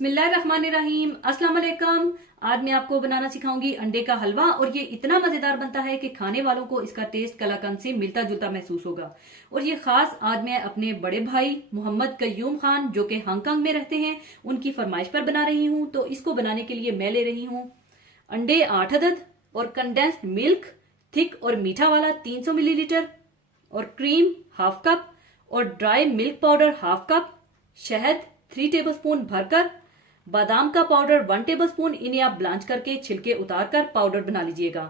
बिस्मिल्लाहिर्रहमानिर्रहीम। अस्सलाम वालेकुम। आज मैं आपको बनाना सिखाऊंगी अंडे का हलवा और ये इतना मजेदार बनता है कि खाने वालों को इसका टेस्ट कलाकंद से मिलता जुलता महसूस होगा। और ये खास आज मैं अपने बड़े भाई मोहम्मद कयूम खान जो कि हांगकांग में रहते हैं उनकी फरमाइश पर बना रही हूँ। तो इसको बनाने के लिए मैं ले रही हूँ अंडे 8 अदद और कंडेंस्ड मिल्क थिक और मीठा वाला 300 मिलीलीटर और क्रीम हाफ कप और dry milk powder half cup, शहद 3 टेबलस्पून भरकर, बादाम का पाउडर 1 टेबलस्पून, इन्हें आप ब्लांच करके छिलके उतारकर पाउडर बना लीजिएगा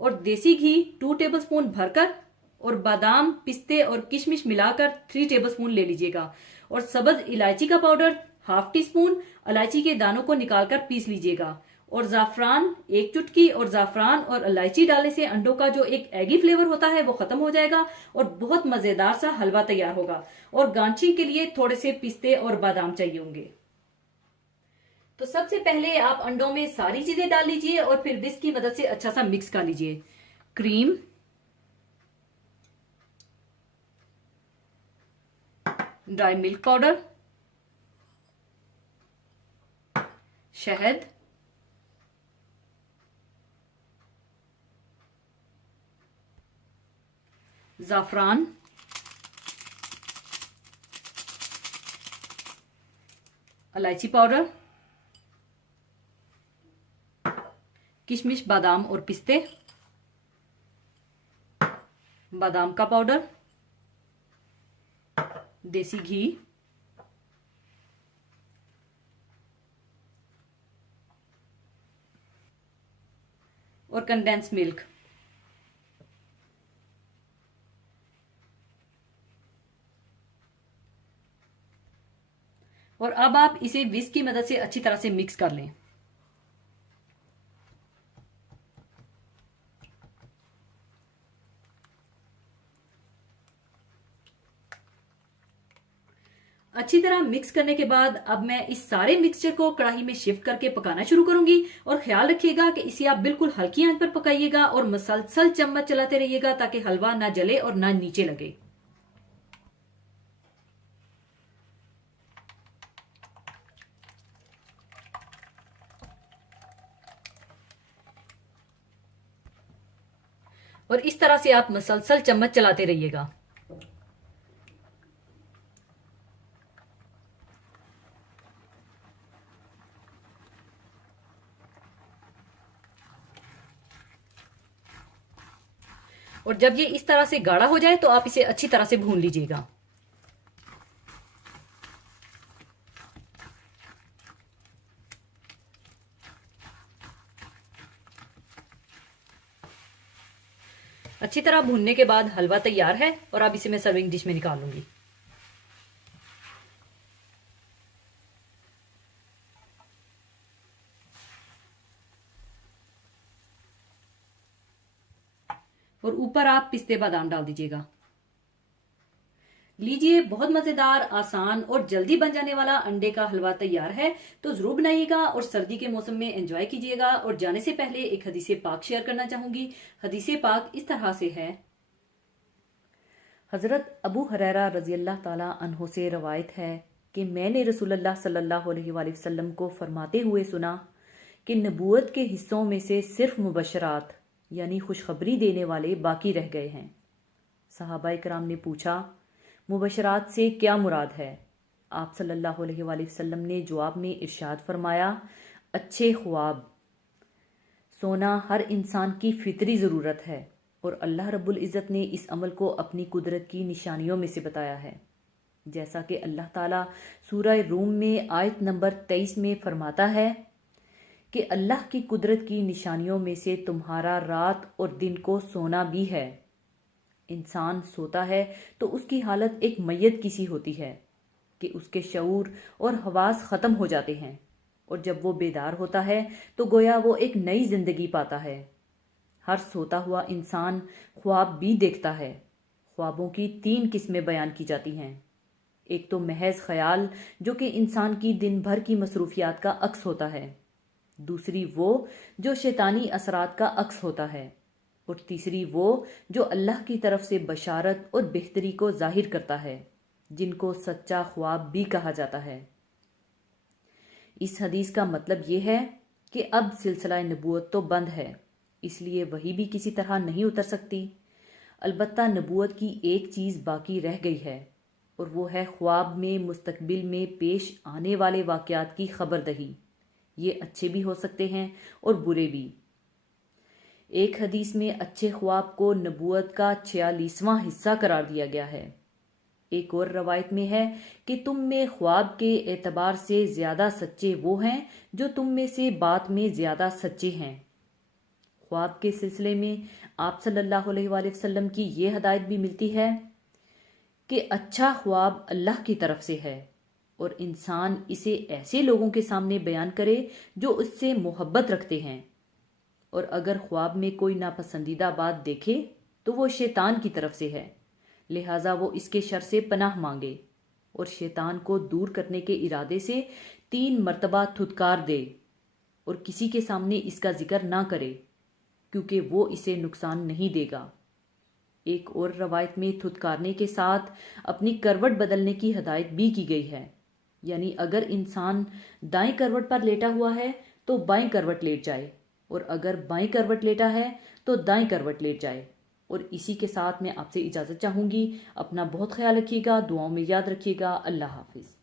और देसी घी 2 टेबलस्पून भरकर और बादाम पिस्ते और किशमिश मिलाकर 3 टेबलस्पून ले लीजिएगा और सब्ज इलायची का पाउडर हाफ टी स्पून, इलायची के दानों को निकालकर पीस लीजिएगा और जाफरान 1 चुटकी। और जाफरान और इलायची डालने से अंडों का जो एक एगी फ्लेवर होता है वो खत्म हो जाएगा और बहुत मजेदार सा हलवा तैयार होगा। और गांची के लिए थोड़े से पिस्ते और बादाम चाहिए होंगे। तो सबसे पहले आप अंडों में सारी चीजें डाल लीजिए और फिर विस्क की मदद से अच्छा सा मिक्स कर लीजिए। क्रीम, ड्राई मिल्क पाउडर, शहद, जाफरान, इलायची पाउडर, किशमिश बादाम और पिस्ते, बादाम का पाउडर, देसी घी, और कंडेंस मिल्क। और अब आप इसे विस्क की मदद से अच्छी तरह से मिक्स कर लें। अच्छी तरह मिक्स करने के बाद अब मैं इस सारे मिक्सचर को कढ़ाई में शिफ्ट करके पकाना शुरू करूंगी। और ख्याल रखिएगा कि इसे आप बिल्कुल हल्की आंच पर पकाइएगा और मसलसल चम्मच चलाते रहिएगा ताकि हलवा ना जले और ना नीचे लगे। और इस तरह से आप मसलसल चम्मच चलाते रहिएगा। और जब ये इस तरह से गाढ़ा हो जाए तो आप इसे अच्छी तरह से भून लीजिएगा। अच्छी तरह भूनने के बाद हलवा तैयार है और अब इसे मैं सर्विंग डिश में निकाल लूंगी। और ऊपर आप पिस्ते बादाम डाल दीजिएगा। लीजिए, बहुत मजेदार, आसान और जल्दी बन जाने वाला अंडे का हलवा तैयार है। तो जरूर बनाइएगा और सर्दी के मौसम में एंजॉय कीजिएगा। और जाने से पहले एक हदीसे पाक शेयर करना चाहूंगी। हदीसे पाक इस तरह से है। हजरत अबू हुरैरा रजी अल्लाह ताला अन्हो से रवायत है कि मैंने रसूलुल्लाह सल्लल्लाहु अलैहि वसल्लम को फरमाते हुए सुना कि नबूवत के हिस्सों में से सिर्फ मुबशरात यानी खुशखबरी देने वाले बाकी रह गए हैं। सहाबा इकराम ने पूछा, मुबशरात से क्या मुराद है? आप सल्लल्लाहु अलैहि वसल्लम ने जवाब में इरशाद फरमाया, अच्छे ख्वाब। सोना हर इंसान की फितरी ज़रूरत है और अल्लाह रब्बुल इज़्ज़त ने इस अमल को अपनी कुदरत की निशानियों में से बताया है। जैसा कि अल्लाह ताला सूरह रूम में आयत नंबर 23 में फरमाता है कि अल्लाह की कुदरत की निशानियों में से तुम्हारा रात और दिन को सोना भी है। इंसान सोता है तो उसकी हालत एक मैयत की सी होती है कि उसके शऊर और हवास ख़त्म हो जाते हैं और जब वो बेदार होता है तो गोया वो एक नई जिंदगी पाता है। हर सोता हुआ इंसान ख्वाब भी देखता है। ख्वाबों की 3 किस्में बयान की जाती हैं। एक तो महज ख्याल जो कि इंसान की दिन भर की मसरूफियात का अक्स होता है, दूसरी वो जो शैतानी असरात का अक्स होता है और तीसरी वो जो अल्लाह की तरफ से बशारत और बेहतरी को जाहिर करता है, जिनको सच्चा ख्वाब भी कहा जाता है। इस हदीस का मतलब ये है कि अब सिलसिला नबूवत तो बंद है, इसलिए वही भी किसी तरह नहीं उतर सकती। अलबत्ता नबूवत की एक चीज़ बाकी रह गई है, और वो है ख्वाब में मुस्तकबिल में पेश आने वाले वाक़यात की खबरदही। ये अच्छे भी हो सकते हैं और बुरे भी। एक हदीस में अच्छे ख्वाब को नबूवत का 46वां हिस्सा करार दिया गया है। एक और रवायत में है कि तुम में ख्वाब के एतबार से ज़्यादा सच्चे वो हैं जो तुम में से बात में ज़्यादा सच्चे हैं। ख्वाब के सिलसिले में आप सल्लल्लाहु अलैहि वसल्लम की ये हदायत भी मिलती है कि अच्छा ख्वाब अल्लाह की तरफ से है और इंसान इसे ऐसे लोगों के सामने बयान करे जो उससे मोहब्बत रखते हैं, और अगर ख्वाब में कोई नापसंदीदा बात देखे तो वो शैतान की तरफ से है, लिहाजा वो इसके शर से पनाह मांगे और शैतान को दूर करने के इरादे से 3 मर्तबा थुतकार दे और किसी के सामने इसका जिक्र ना करे, क्योंकि वो इसे नुकसान नहीं देगा। एक और रवायत में थुतकारने के साथ अपनी करवट बदलने की हदायत भी की गई है, यानी अगर इंसान दाएं करवट पर लेटा हुआ है तो बाएं करवट लेट जाए, और अगर बाएं करवट लेटा है तो दाएं करवट लेट जाए। और इसी के साथ मैं आपसे इजाज़त चाहूँगी। अपना बहुत ख्याल रखिएगा, दुआओं में याद रखिएगा। अल्लाह हाफिज़।